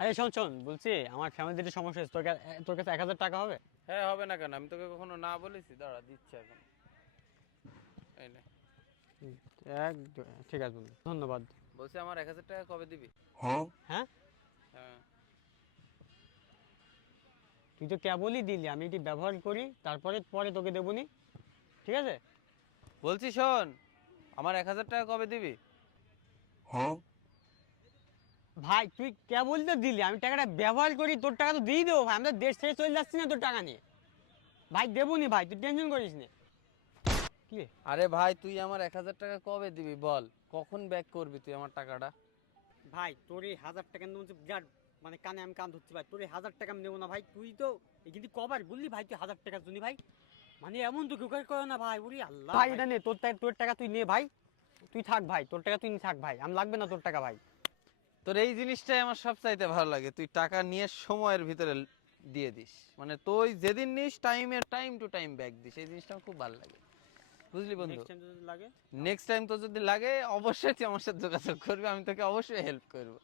আরে শোন শোন, বলছি আমার ফ্যামিলিতে একটু সমস্যা হয়েছে, তোর কাছে 1,000 টাকা হবে? হ্যাঁ, হবে না কেন? আমি তোকে কখনো না বলেছি? দাঁড়া, দিচ্ছি এখন। এই নে। হুম, ঠিক আছে বন্ধু, ধন্যবাদ। বলছি, আমার 1,000 টাকা কবে দিবি? হ্যাঁ, হ্যাঁ। তুই তো কেবলই দিলি, আমি এটি ব্যবহার করি, তারপরে পরে তোকে দেবনি, ঠিক আছে? বলছি শোন, আমার 1,000 টাকা কবে দিবি? ভাই তুই কেবল তো দিলি, আমি টাকাটা ব্যবহার করি, তোর টাকা তো দিয়ে দেবো ভাই, আমরা দেশ ছেড়ে চলে যাচ্ছি না তোর টাকা নিয়ে। ভাই দেবনি ভাই, তুই টেনশন করিস না। কি রে? আরে ভাই, তুই আমার 1,000 টাকা কবে দিবি বল? কখন ব্যাক করবি তুই আমার টাকাটা? ভাই তোর এই 1,000 টাকা নেবো বিরাট, মানে কানে আমি কান ধরছি ভাই, তোর এই 1,000 টাকা আমি নেবো না ভাই, তুই তো এই কিন্তু কবার বললি ভাই তুই 1,000 টাকার জন্য ভাই, মানে এমন তো কেউ করে না ভাই, ওরে আল্লাহ ভাই, এটা নে তোর টাকা তুই নে ভাই, তুই থাক ভাই, তোর টাকা তুই থাক ভাই, আমি লাগবে না তোর টাকা ভাই। তোর এই জিনিসটাই আমার সবচাইতে ভালো লাগে, তুই টাকা নিয়ে সময়ের ভিতরে দিয়ে দিস। মানে তুই যেদিন নিস time to time back this, এই জিনিসটা আমার খুব ভালো লাগে। বুঝলি বন্ধু? নেক্সট টাইম যদি লাগে, নেক্সট টাইম তো যদি লাগে অবশ্যই তুই আমার সাথে যোগাযোগ করবি, আমি তোকে অবশ্যই হেল্প করবো।